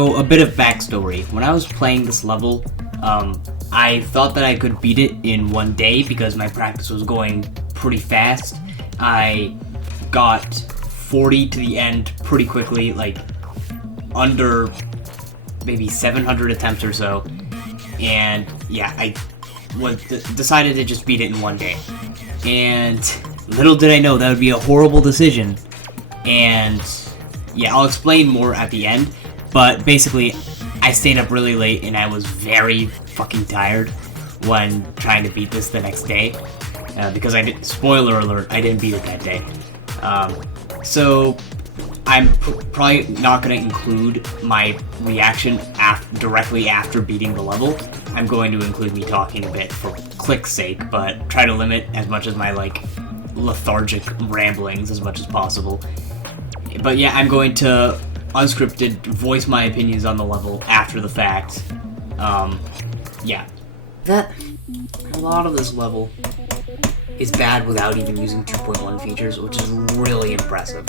So, a bit of backstory. When I was playing this level, I thought that I could beat it in one day because my practice was going pretty fast. I got 40 to the end pretty quickly, like under maybe 700 attempts or so. And yeah, I decided to just beat it in one day. And little did I know that would be a horrible decision. And yeah, I'll explain more at the end. But basically, I stayed up really late and I was very fucking tired when trying to beat this the next day. Because I didn't, spoiler alert, I didn't beat it that day. So I'm probably not going to include my reaction directly after beating the level. I'm going to include me talking a bit for click's sake, but try to limit as much as my lethargic ramblings as much as possible. But yeah, I'm going to unscripted voice my opinions on the level after the fact. Yeah. A lot of this level is bad without even using 2.1 features, which is really impressive.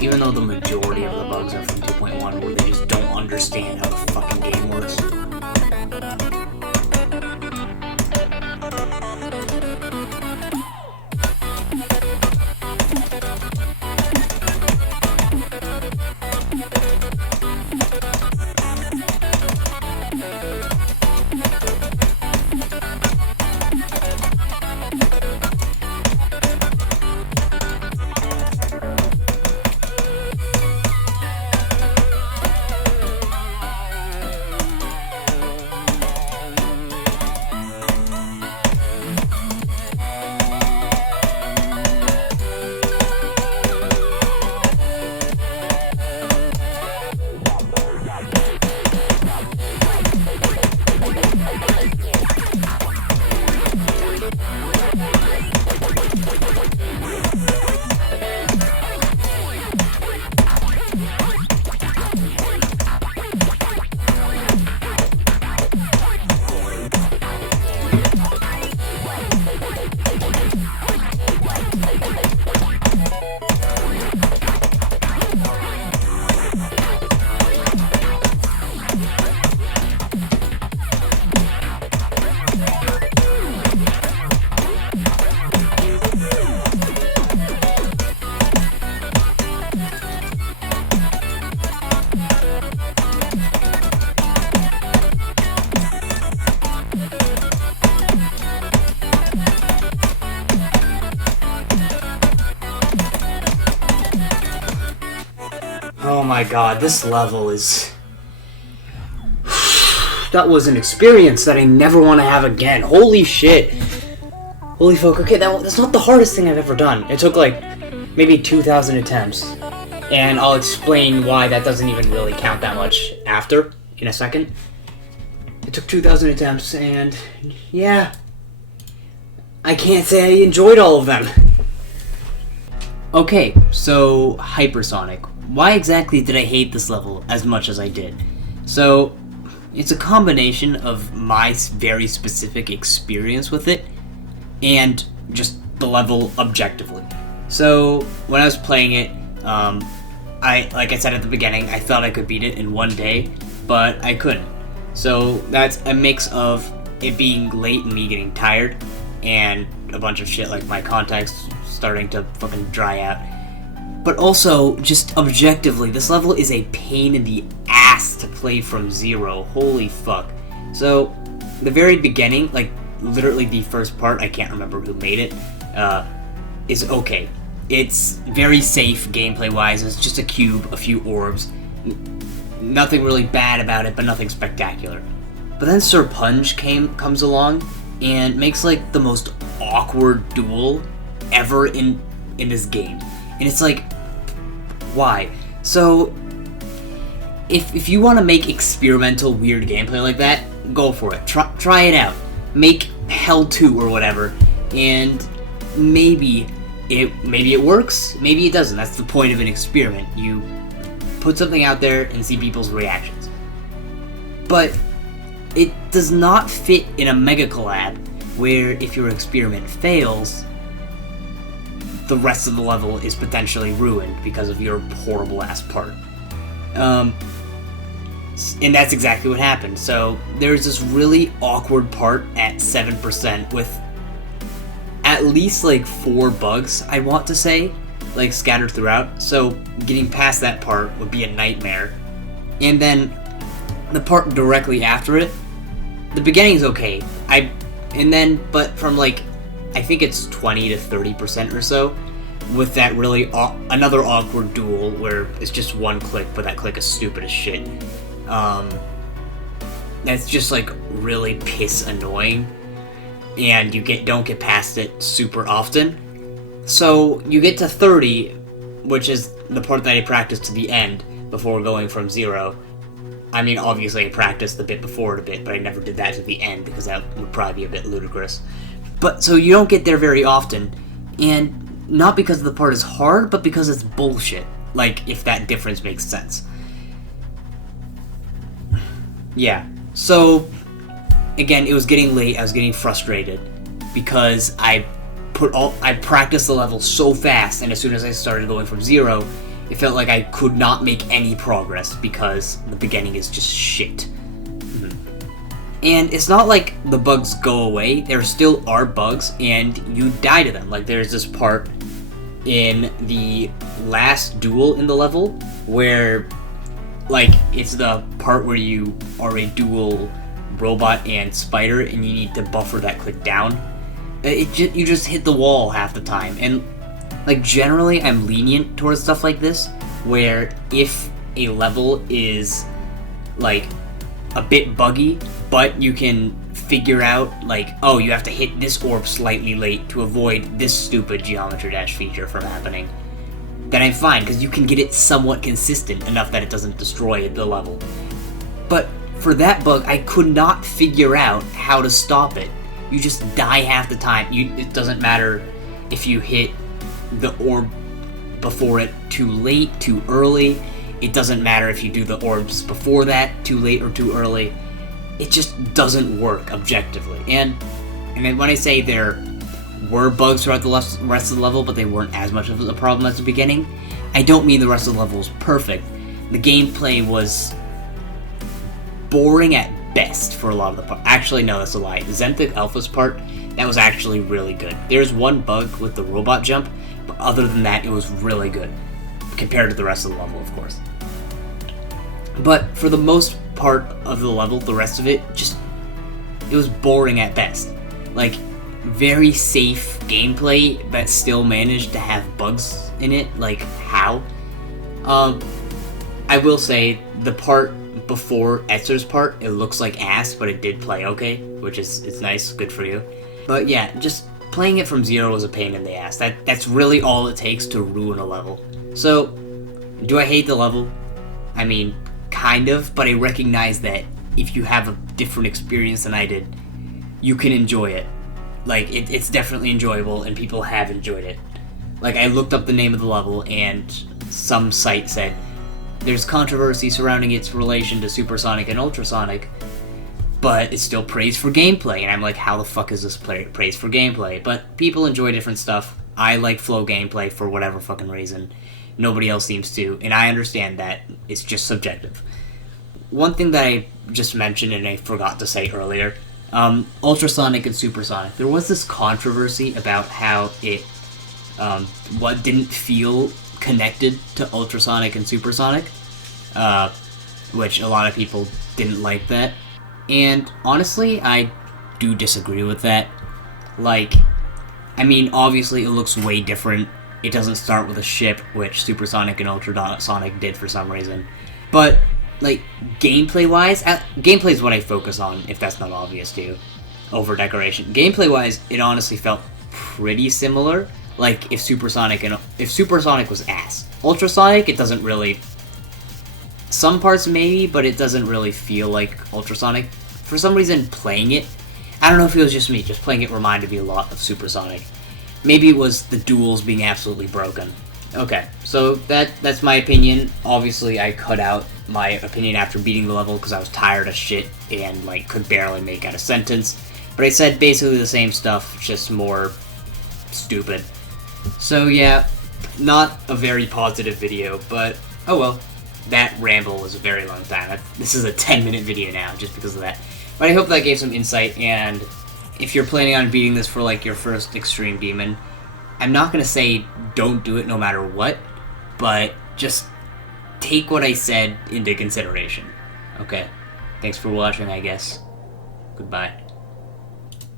Even though the majority of the bugs are from 2.1, where they just don't understand how the fucking game works. Oh my god, this level is... That was an experience that I never want to have again. Holy shit. Holy fuck, okay, that's not the hardest thing I've ever done. It took maybe 2,000 attempts. And I'll explain why that doesn't even really count that much after, in a second. It took 2,000 attempts, and yeah, I can't say I enjoyed all of them. Okay, so HyperSonic. Why exactly did I hate this level as much as I did? So, it's a combination of my very specific experience with it and just the level objectively. So, when I was playing it, like I said at the beginning, I thought I could beat it in one day, but I couldn't. So, that's a mix of it being late and me getting tired, and a bunch of shit like my contacts starting to fucking dry out. But also, just objectively, this level is a pain in the ass to play from zero. Holy fuck. So, the very beginning, literally the first part, I can't remember who made it, is okay. It's very safe gameplay-wise. It's just a cube, a few orbs. Nothing really bad about it, but nothing spectacular. But then Sir Punj comes along and makes the most awkward duel ever in this game. And it's why? So, if you want to make experimental weird gameplay like that, go for it. Try it out. Make Hell 2 or whatever, and maybe it works, maybe it doesn't. That's the point of an experiment. You put something out there and see people's reactions. But it does not fit in a mega collab where if your experiment fails, the rest of the level is potentially ruined because of your horrible ass part. And that's exactly what happened. So there's this really awkward part at 7% with at least like 4 bugs, I want to say, like scattered throughout. So getting past that part would be a nightmare. And then the part directly after it, the beginning's okay. But from like, I think it's 20 to 30% or so, with that really another awkward duel where it's just one click, but that click is stupid as shit. That's just like really piss annoying, and you don't get past it super often. So you get to 30, which is the part that I practiced to the end before going from 0. I mean, obviously I practiced the bit before it a bit, but I never did that to the end because that would probably be a bit ludicrous. But so you don't get there very often, and not because the part is hard, but because it's bullshit. Like, if that difference makes sense. Yeah. So, again, it was getting late. I was getting frustrated because I practiced the level so fast, and as soon as I started going from 0, it felt like I could not make any progress because the beginning is just shit. And it's not like the bugs go away. There still are bugs, and you die to them. Like, there's this part in the last duel in the level where, like, it's the part where you are a dual robot and spider, and you need to buffer that click down. You just hit the wall half the time. And, like, generally I'm lenient towards stuff like this, where if a level is, like, a bit buggy, but you can figure out, like, oh, you have to hit this orb slightly late to avoid this stupid geometry dash feature from happening, then I'm fine, because you can get it somewhat consistent enough that it doesn't destroy the level. But for that bug, I could not figure out how to stop it. You just die half the time. It doesn't matter if you hit the orb before it too late, too early. It doesn't matter if you do the orbs before that, too late or too early. It just doesn't work objectively. And when I say there were bugs throughout the rest of the level, but they weren't as much of a problem as the beginning, I don't mean the rest of the level was perfect. The gameplay was boring at best for a lot of the parts. Actually, no, that's a lie. The Zenthik Alpha's part, that was actually really good. There's one bug with the robot jump, but other than that, it was really good. Compared to the rest of the level, of course. But for the most part of the level, the rest of it, it was boring at best. Like, very safe gameplay that still managed to have bugs in it. Like, how? I will say, the part before Etzer's part, it looks like ass, but it did play okay, which it's nice, good for you. But yeah, just playing it from 0 was a pain in the ass. That's really all it takes to ruin a level. So, do I hate the level? I mean, kind of, but I recognize that if you have a different experience than I did, you can enjoy it. Like, it's definitely enjoyable, and people have enjoyed it. Like, I looked up the name of the level, and some site said, there's controversy surrounding its relation to supersonic and ultrasonic, but it's still praised for gameplay, and I'm like, how the fuck is this praised for gameplay? But people enjoy different stuff. I like flow gameplay for whatever fucking reason. Nobody else seems to, and I understand that. It's just subjective. One thing that I just mentioned and I forgot to say earlier, ultrasonic and supersonic. There was this controversy about how it didn't feel connected to ultrasonic and supersonic, which a lot of people didn't like that. And honestly, I do disagree with that. Like, I mean, obviously it looks way different. It doesn't start with a ship, which supersonic and ultrasonic did for some reason. But, like, gameplay-wise, gameplay is what I focus on, if that's not obvious to you, over decoration. Gameplay-wise, it honestly felt pretty similar. Like, if supersonic was ass. Ultrasonic, it doesn't really... Some parts maybe, but it doesn't really feel like ultrasonic. For some reason, playing it, I don't know if it was just me, just playing it reminded me a lot of supersonic. Maybe it was the duels being absolutely broken. Okay, so that's my opinion. Obviously, I cut out my opinion after beating the level because I was tired of shit and, like, could barely make out a sentence. But I said basically the same stuff, just more stupid. So yeah, not a very positive video, but oh well. that ramble was a very long time. This is a 10-minute video now, just because of that. But I hope that gave some insight, and if you're planning on beating this for, like, your first extreme demon, I'm not going to say don't do it no matter what, but just take what I said into consideration. Okay? Thanks for watching, I guess. Goodbye.